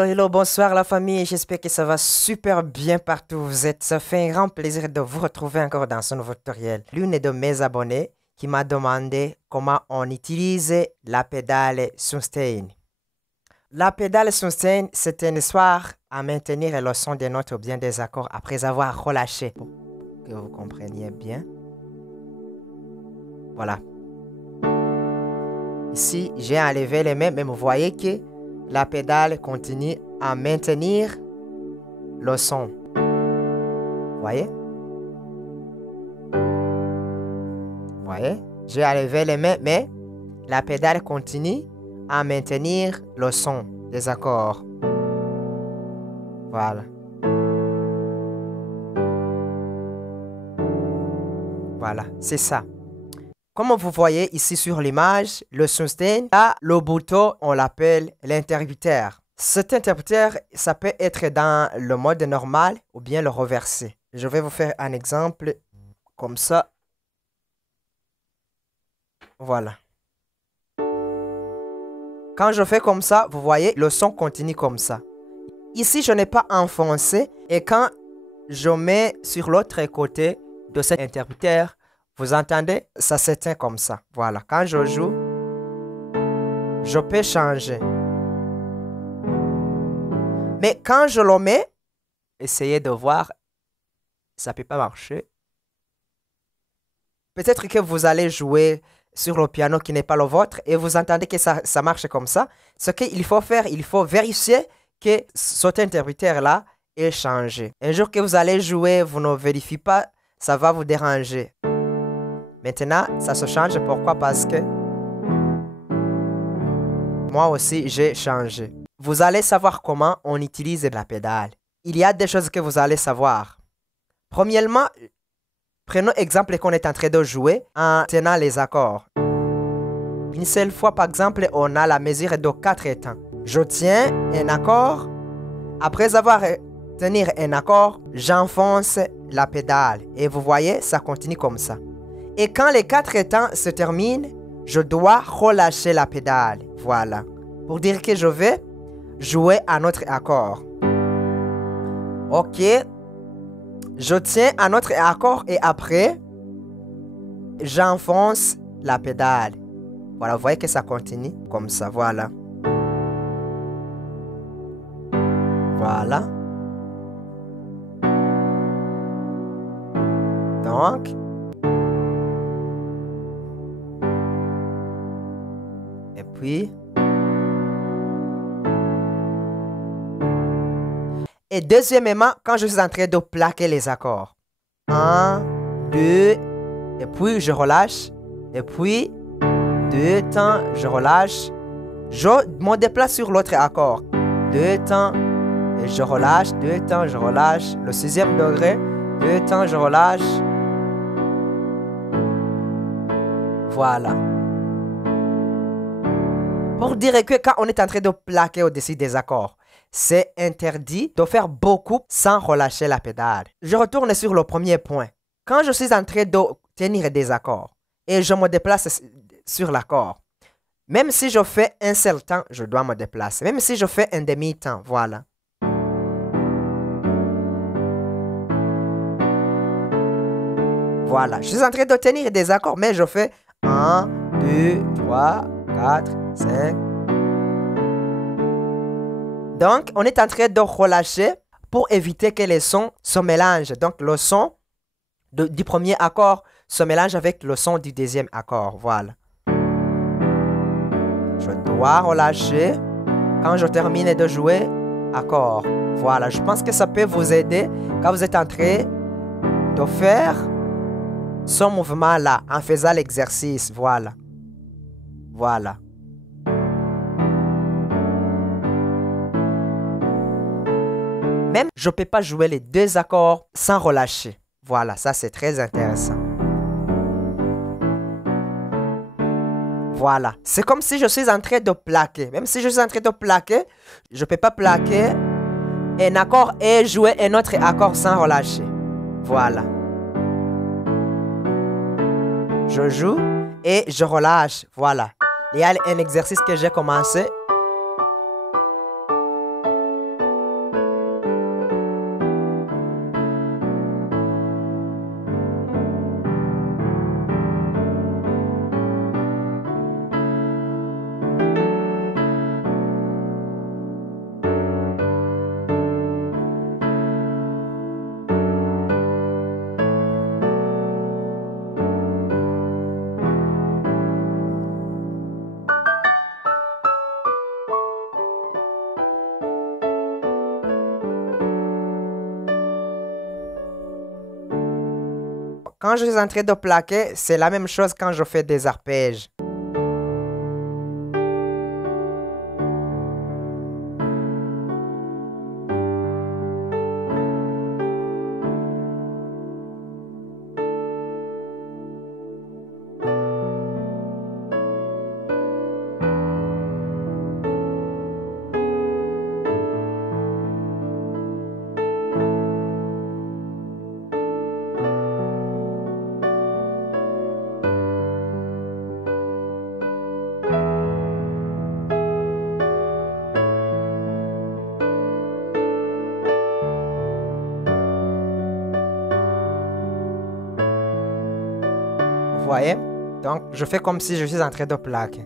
Hello, hello, bonsoir la famille, j'espère que ça va super bien partout où vous êtes. Ça fait un grand plaisir de vous retrouver encore dans ce nouveau tutoriel. L'une de mes abonnés qui m'a demandé comment on utilise la pédale sustain. La pédale sustain, c'est une histoire à maintenir le son des notes ou bien des accords après avoir relâché. Pour que vous compreniez bien. Voilà. Ici, j'ai enlevé les mains, mais vous voyez que la pédale continue à maintenir le son. Vous voyez? Vous voyez? J'ai enlevé les mains, mais la pédale continue à maintenir le son des accords. Voilà. Voilà, c'est ça. Comme vous voyez ici sur l'image, le sustain, là, le bouton, on l'appelle l'interrupteur. Cet interrupteur, ça peut être dans le mode normal ou bien le reversé. Je vais vous faire un exemple comme ça. Voilà. Quand je fais comme ça, vous voyez, le son continue comme ça. Ici, je n'ai pas enfoncé et quand je mets sur l'autre côté de cet interrupteur, vous entendez, ça s'éteint comme ça. Voilà, quand je joue, je peux changer. Mais quand je le mets, essayez de voir, ça ne peut pas marcher. Peut-être que vous allez jouer sur le piano qui n'est pas le vôtre et vous entendez que ça marche comme ça. Ce qu'il faut faire, il faut vérifier que cet interrupteur-là est changé. Un jour que vous allez jouer, vous ne vérifiez pas, ça va vous déranger. Maintenant, ça se change. Pourquoi? Parce que moi aussi, j'ai changé. Vous allez savoir comment on utilise la pédale. Il y a des choses que vous allez savoir. Premièrement, prenons exemple qu'on est en train de jouer en tenant les accords. Une seule fois, par exemple, on a la mesure de 4 temps. Je tiens un accord. Après avoir tenu un accord, j'enfonce la pédale. Et vous voyez, ça continue comme ça. Et quand les 4 temps se terminent, je dois relâcher la pédale. Voilà. Pour dire que je vais jouer un autre accord. Ok. Je tiens un autre accord et après, j'enfonce la pédale. Voilà, vous voyez que ça continue comme ça. Voilà. Voilà. Donc, et puis, et deuxièmement, quand je suis en train de plaquer les accords. 1, 2, et puis je relâche. Et puis, 2 temps, je relâche. Je me déplace sur l'autre accord. 2 temps, et je relâche. 2 temps, je relâche. Le 6e degré, 2 temps, je relâche. Voilà. Pour dire que quand on est en train de plaquer au-dessus des accords, c'est interdit de faire beaucoup sans relâcher la pédale. Je retourne sur le premier point. Quand je suis en train de tenir des accords et je me déplace sur l'accord, même si je fais un seul temps, je dois me déplacer. Même si je fais un demi-temps, voilà. Voilà, je suis en train de tenir des accords, mais je fais 1, 2, 3, 4, 5. Donc, on est en train de relâcher pour éviter que les sons se mélangent. Donc, le son du premier accord se mélange avec le son du deuxième accord. Voilà. Je dois relâcher quand je termine de jouer accord. Voilà, je pense que ça peut vous aider quand vous êtes en train de faire ce mouvement-là en faisant l'exercice. Voilà. Voilà. Même, je ne peux pas jouer les 2 accords sans relâcher. Voilà, ça c'est très intéressant. Voilà, c'est comme si je suis en train de plaquer. Même si je suis en train de plaquer, je ne peux pas plaquer un accord et jouer un autre accord sans relâcher. Voilà. Je joue et je relâche. Voilà. Il y a un exercice que j'ai commencé. quand je suis en train de plaquer, c'est la même chose quand je fais des arpèges. Vous voyez? Donc, je fais comme si je suis en train de plaquer.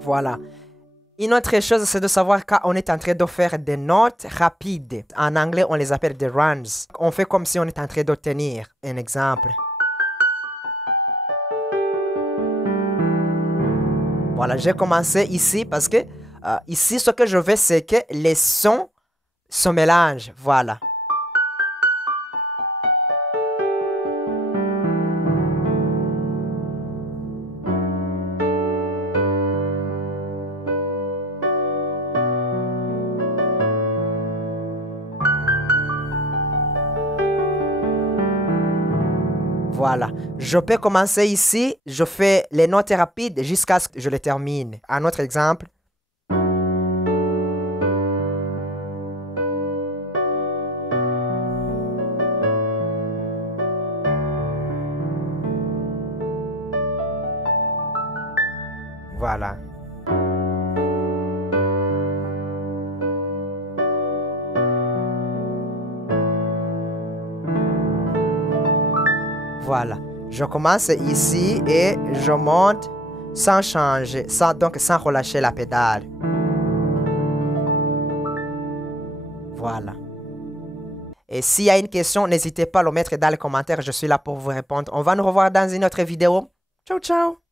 Voilà. Une autre chose, c'est de savoir quand on est en train de faire des notes rapides. En anglais, on les appelle des runs. On fait comme si on est en train de tenir. Un exemple. Voilà, j'ai commencé ici parce que ici, ce que je veux, c'est que les sons se mélangent. Voilà. Voilà. Je peux commencer ici, je fais les notes rapides jusqu'à ce que je les termine. Un autre exemple. Voilà. Voilà. Je commence ici et je monte sans changer, donc sans relâcher la pédale. Voilà. Et s'il y a une question, n'hésitez pas à le mettre dans les commentaires. Je suis là pour vous répondre. On va nous revoir dans une autre vidéo. Ciao, ciao.